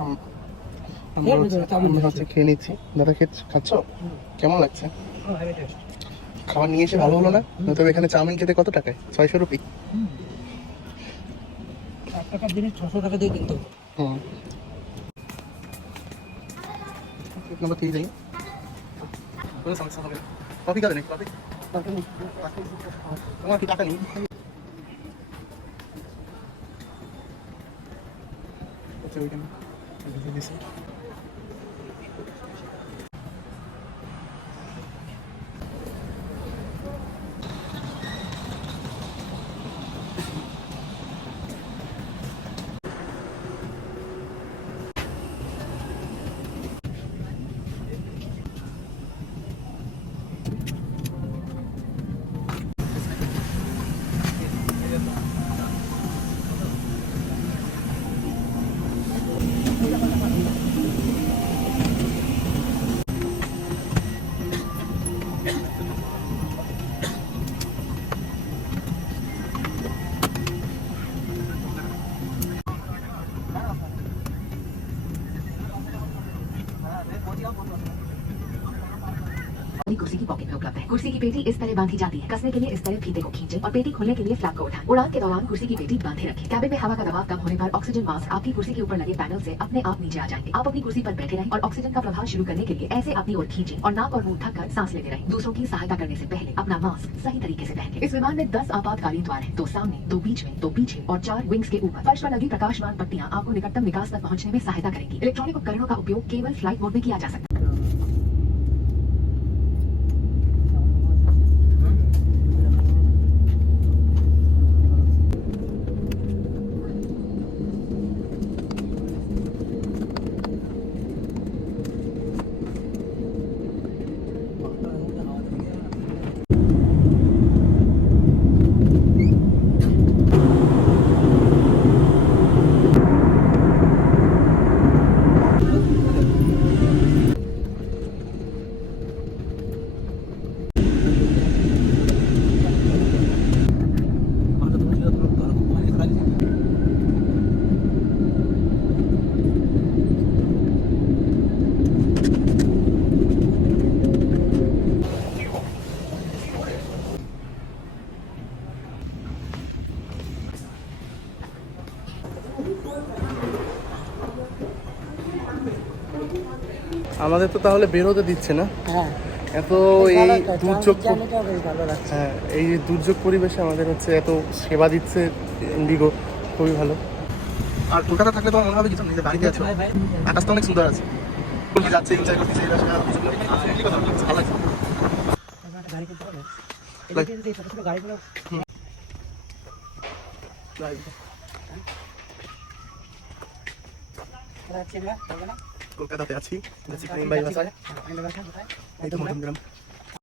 আমরা হচ্ছে খেয়ে নিচ্ছি। দাদা খাচ্ছ? কেমন লাগছে? খাবার নিয়ে এসে ভালো হলো না? তবে এখানে চাউমিন খেতে কত টাকায়? 600 রুপি। 1 টাকার জিনিস 600 টাকা দিয়ে কিনতে হবে। नंबर 3 जाइए। कोई समस्या হবে না। কফি খাবে নাকি? কফি? তোমার কি টাকা নেই? আচ্ছা ওইখানে ঢুকে দিছি। कुर्सी की पॉकेट में उपलब्ध है। कुर्सी की पेटी इस तरह बांधी जाती है। कसने के लिए इस तरह फीते को खींचे और पेटी खोलने के लिए फ्लैप को उठाएं। उड़ान के दौरान कुर्सी की पेटी बांधे रखें। कैबिन में हवा का दबाव कम होने पर ऑक्सीजन मास्क आपकी कुर्सी के ऊपर लगे पैनल से अपने आप नीचे आ जाएंगे। आप अपनी कुर्सी पर बैठे रहें और ऑक्सीजन का प्रभाव शुरू करने के लिए ऐसे अपनी ओर खींचें और नाक और मुंह ढक कर सांस लेते रहें। दूसरों की सहायता करने से पहले अपना मास्क सही तरीके से पहने। इस विमान में 10 आपातकालीन द्वार हैं, 2 सामने, 2 बीच में, 2 पीछे और 4 विंग्स के ऊपर। फर्श पर लगी प्रकाशमान पट्टियां आपको निकटतम विकास तक पहुंचने में सहायता करेंगी। इलेक्ट्रॉनिक उपकरणों का उपयोग केवल फ्लाइट मोड में किया जा सकता है। আমাদের তো তাহলে বেরোতে দিচ্ছে না। হ্যাঁ, এত এই দুর্যোগ, ভালো লাগছে। হ্যাঁ এই দুর্যোগ পরিবেশে আমাদের হচ্ছে এত সেবা দিচ্ছে ইন্ডিগো, খুবই ভালো। আর কলকাতা থাকলে তো মনে হবে কিছু নিজে বাড়িতে আছো। আকাশ তো অনেক সুন্দর আছে, যাচ্ছে এনজয় করতেছে, ভালো লাগছে। গাড়ি কিনতে হবে, এদিকে যদি ছোট ছোট গাড়িগুলো কলকাতাতে আছি, বাসায় এই তো মধ্যমগ্রাম।